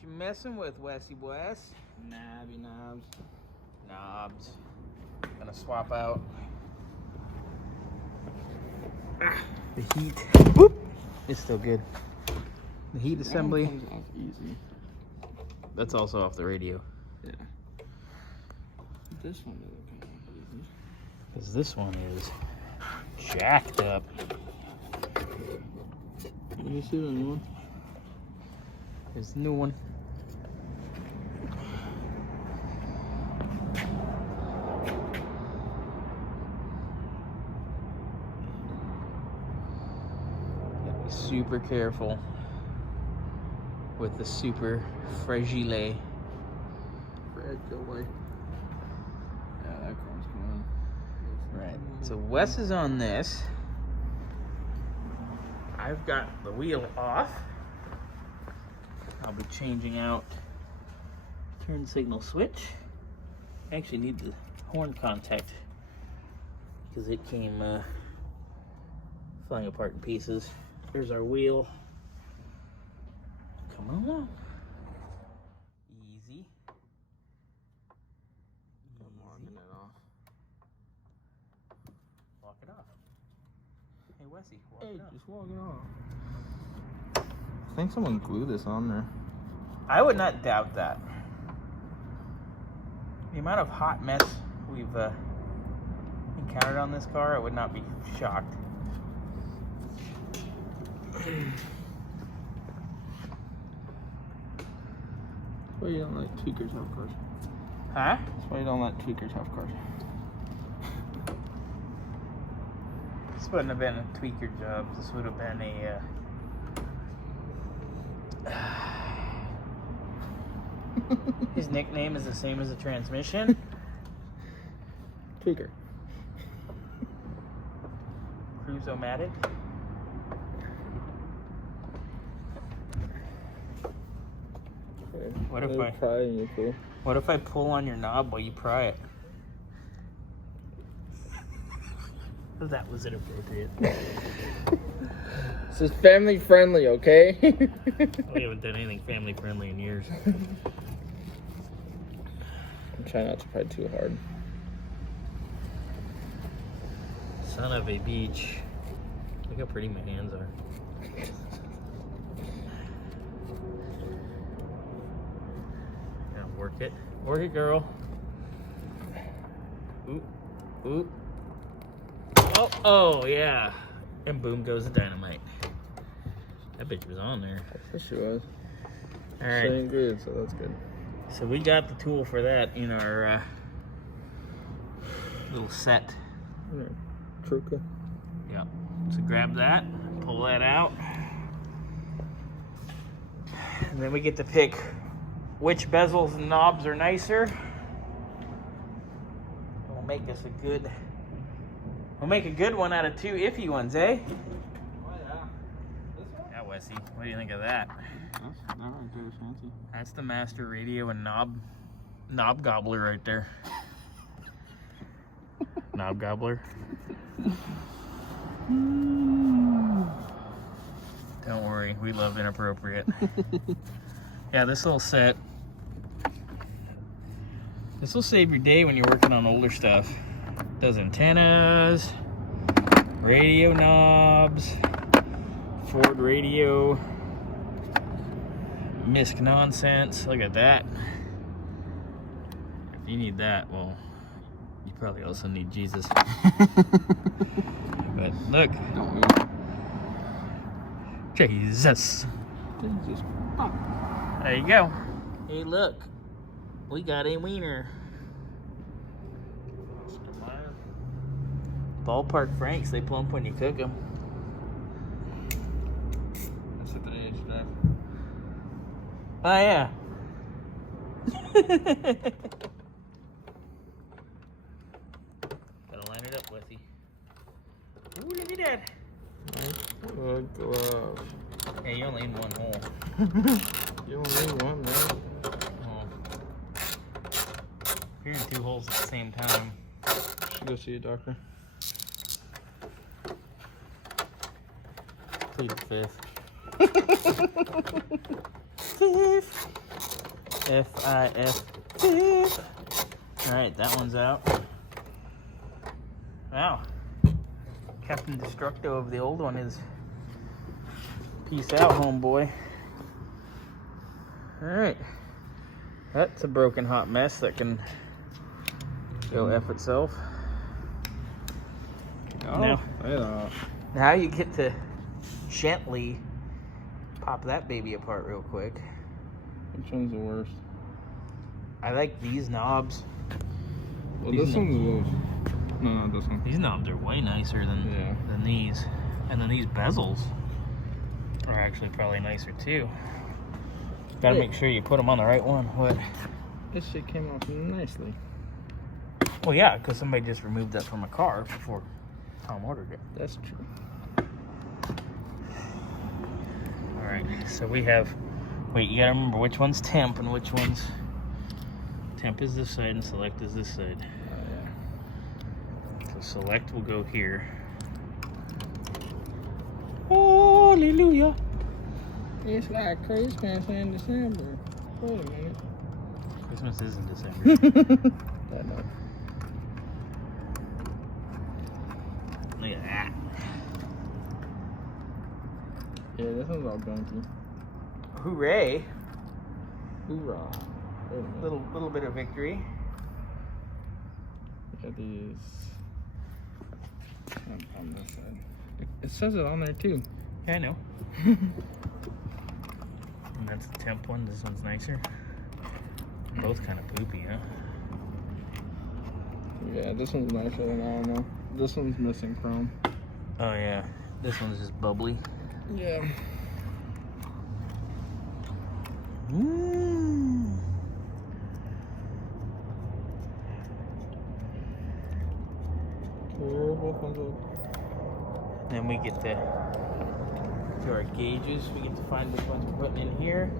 you messing with, Westy Wes? Knobby knobs. Knobs. Gonna swap out the heat. Whoop! It's still good. The heat assembly. That one comes off easy. That's also off the radio. Yeah. This one doesn't come off easy. Because this one is jacked up. Let me see the new one. Here's the new one. Gotta be super careful with the super fragile. Fragile. Yeah, that car's coming. Right. So Wes is on this. I've got the wheel off. I'll be changing out turn signal switch. I actually need the horn contact because it came flying apart in pieces. There's our wheel. Come along. Easy. I'm walking it off. Walk it off. Hey Wessie, walk Hey, it off. just walk it off. I think someone glued this on there. I would not doubt that. The amount of hot mess we've encountered on this car, I would not be shocked. That's why you don't like tweakers have cars. Huh? That's why you don't let tweakers have cars. This wouldn't have been a tweaker job. This would have been a his nickname is the same as the transmission. Tweaker. Cruise-o-matic. Okay. What if Let it I- pry and you pull? What if I pull on your knob while you pry it? That was inappropriate. This is family friendly, okay? We haven't done anything family friendly in years. I'm trying not to pry too hard. Son of a beach. Look how pretty my hands are. Now work it. Work it, girl. Oop. Oop. Oh, oh, yeah. And boom goes the dynamite. That bitch was on there. There she was. All right. Same good, so that's good. So we got the tool for that in our little set. Yeah. Truca. Yep. So grab that, pull that out, and then we get to pick which bezels and knobs are nicer. We'll make us a good. We'll make a good one out of two iffy ones, eh? Oh yeah. This one? Yeah, Wessie. What do you think of that? That right there is fancy. That's the master radio and knob gobbler right there. Knob gobbler. Don't worry, we love inappropriate. Yeah, this little set. This will save your day when you're working on older stuff. Does antennas, radio knobs, Ford radio, misc nonsense. Look at that. If you need that, well, you probably also need Jesus. But look, Don't we? Jesus. Jesus. There you go. Hey, look, we got a wiener. Ballpark Franks, they plump when you cook them. That's at the age drive. Oh, yeah. Gotta line it up, Wessie. Ooh, look at that. Good glove. Hey, you only need one hole. You only need one, man. Oh. You're in two holes at the same time. Should go see a doctor. Plead the fifth. Fifth. F-I-F. Fifth. Alright, that one's out. Wow. Captain Destructo of the old one is peace out, homeboy. Alright. That's a broken hot mess that can go F itself. Oh, Now you get to gently pop that baby apart real quick. Which one's the worst? I like these knobs. Well, this one's a little... No, not this one. These knobs are way nicer than these. And then these bezels are actually probably nicer too. Gotta make sure you put them on the right one. What? This shit came off nicely. Well, yeah, because somebody just removed that from a car before Tom ordered it. That's true. Alright, so we have... Wait, you gotta remember which one's temp and which one's... Temp is this side and select is this side. So select will go here. Hallelujah! It's like Christmas in December. Wait a minute. Christmas is in December. I know. Look at that. Yeah, this one's all gunky. Hooray! Hoorah. Wait a minute. Little bit of victory. Got these on this side. It says it on there too. Yeah, I know. And that's the temp one. This one's nicer. Both kind of poopy, huh? Yeah, this one's nicer than that one though. This one's missing chrome. Oh yeah, this one's just bubbly. Yeah. Then we get to our gauges. We get to find which ones we're putting in here.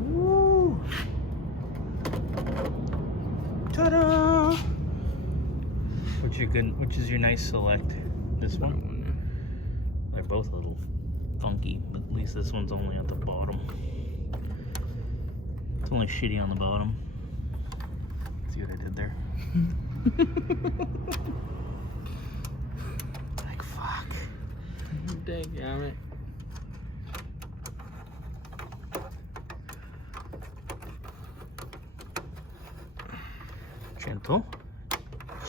Woo! Ta-da! Which is your nice select? This one? They're both a little funky, but at least this one's only at the bottom. It's only shitty on the bottom. See what I did there? Like, fuck. Daggone it. Gentle.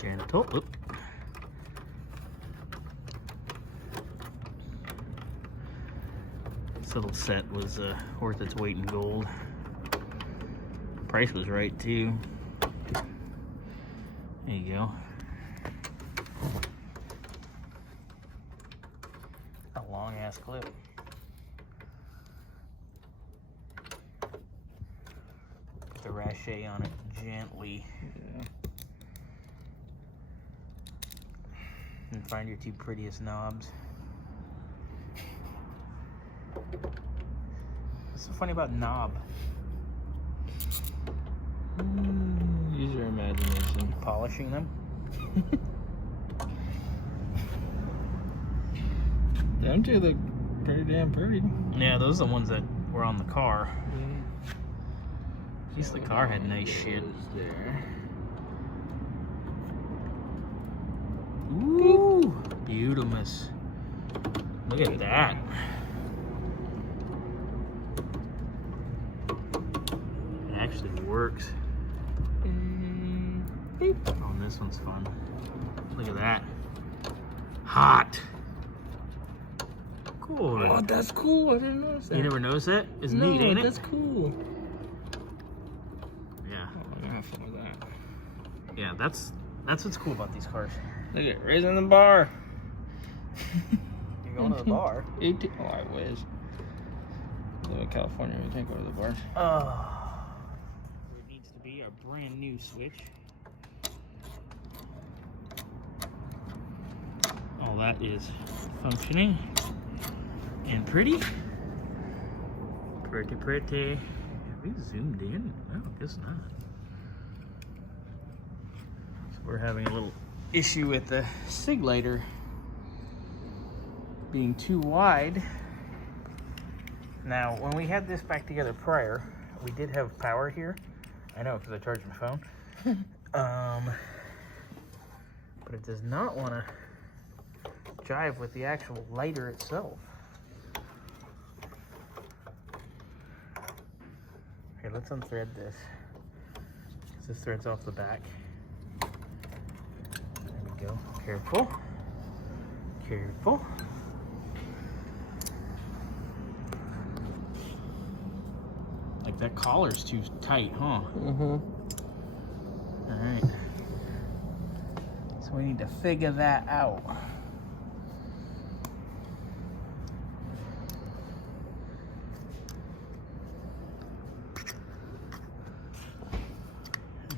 Gentle. Oop. This little set was worth its weight in gold. Price was right too. There you go. A long ass clip. Put the rache on it gently. Yeah. And find your two prettiest knobs. What's so funny about knob? Use your imagination. Polishing them? Them two look pretty damn pretty. Yeah, those are the ones that were on the car. Yeah. At least the car had nice shit. There. Ooh, beautimus. Look at that. It actually works. Oh, this one's fun. Look at that. Hot. Cool. Oh, that's cool. I didn't notice that. You never noticed that? It's No, neat, ain't it? That's cool. Yeah. Oh, I'm gonna have fun with that. Yeah, that's what's cool about these cars. Look at raising the bar. You're going to the bar. Oh, I wish. Live in California, we can't go to the bars. It needs to be our brand new switch. All that is functioning and pretty. Pretty, pretty. Have we zoomed in? No, I guess not. So we're having a little issue with the sig lighter being too wide. Now, when we had this back together prior, we did have power here. I know, because I charged my phone. But it does not want to jive with the actual lighter itself. Okay, let's unthread this. This threads off the back. There we go. Careful. Careful. Like that collar's too tight, huh? Mm-hmm. Alright. So we need to figure that out.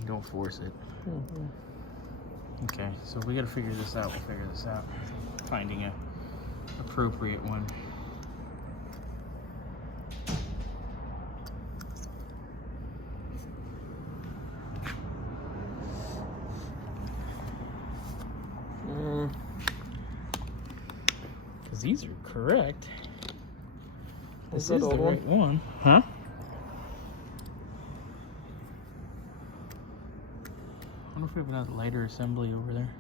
Don't force it. Mm-hmm. Okay, so we gotta figure this out. We'll figure this out. Finding a appropriate one. Because these are correct. This is the right one. Huh? I wonder if we have another lighter assembly over there.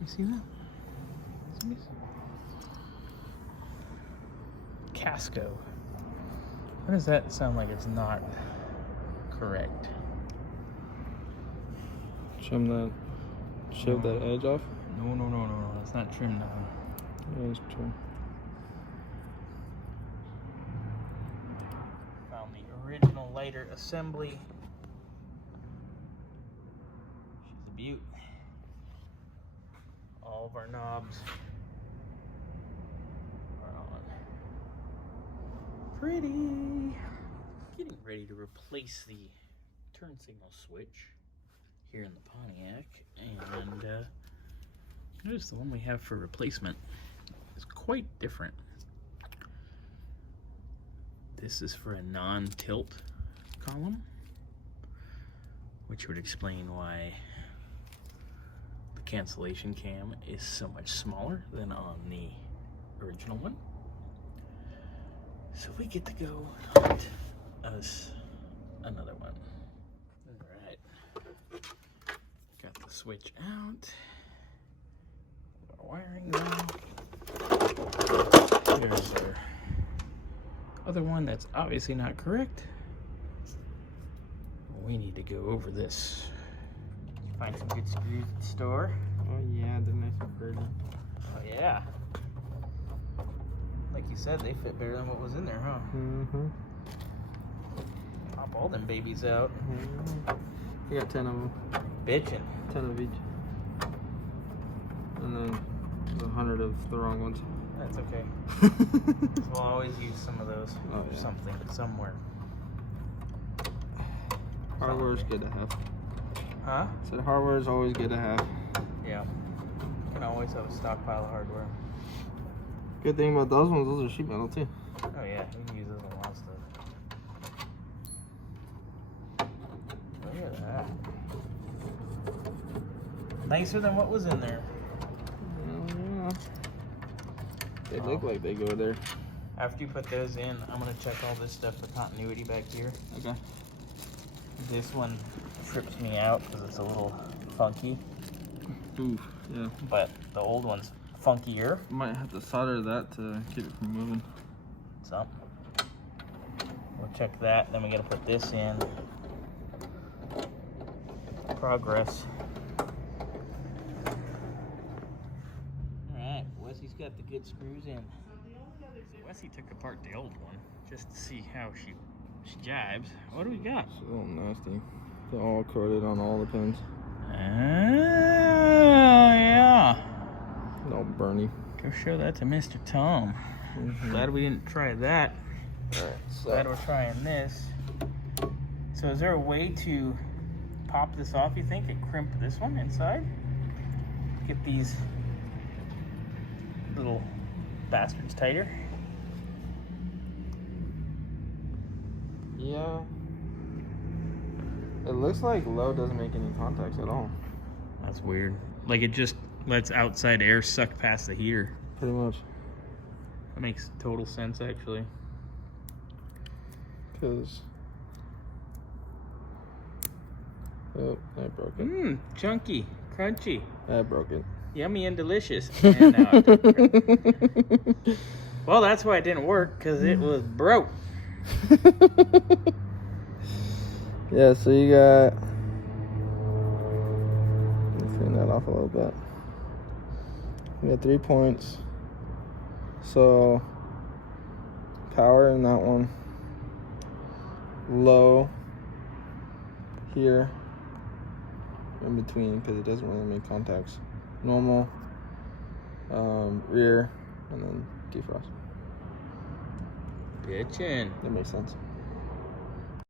You see that? Casco. Why does that sound like it's not correct? Trim that. Shave that edge off. No. That's not trimmed now. Yeah, it's trim. Found the original lighter assembly. She's a beaut. All of our knobs are on. Pretty. Getting ready to replace the turn signal switch here in the Pontiac, and notice the one we have for replacement is quite different. This is for a non-tilt column, which would explain why the cancellation cam is so much smaller than on the original one. So we get to go hunt us another one. Alright. Got the switch out. Our wiring now. Here's our other one that's obviously not correct. We need to go over this. Did you find some good screws at the store? Oh yeah, they're nice and pretty. Oh yeah. Like you said, they fit better than what was in there, huh? Mm-hmm. Pop all them babies out. We got 10 of them. Bitchin'. 10 of each. And then there's 100 of the wrong ones. That's okay. We'll always use some of those for something, somewhere. Hardware's good to have. Huh? Said hardware is always good to have. Yeah. You can always have a stockpile of hardware. Good thing about those ones, those are sheet metal too. Oh yeah, you can use those in a lot of stuff. Look at that. Nicer than what was in there. Yeah. They look like they go there. After you put those in, I'm gonna check all this stuff for continuity back here. Okay. This one trips me out because it's a little funky, Oof, yeah. but the old one's funkier. Might have to solder that to keep it from moving. So we'll check that. Then we gotta put this in. Progress. Alright, Wessy's got the good screws in. Wessy took apart the old one just to see how she jibes. What do we got? It's a little nasty. They're all coated on all the pins. Oh, yeah. It's all burny. Go show that to Mr. Tom. Glad we didn't try that. Alright, so Glad we're trying this. So is there a way to pop this off, you think, and crimp this one inside? Get these little bastards tighter? yeah. It looks like low doesn't make any contacts at all. That's weird. Like it just lets outside air suck past the heater. Pretty much. That makes total sense, actually. Because... Oh, I broke it. Mmm, chunky, crunchy, I broke it. yummy, and delicious. And now it didn't work. Well, that's why it didn't work, because it was broke. Yeah, so you got... Let's clean that off a little bit. You got 3 points. So, power in that one. Low here. In between, because it doesn't really make contacts. Normal. Rear. And then defrost. Pitching. That makes sense.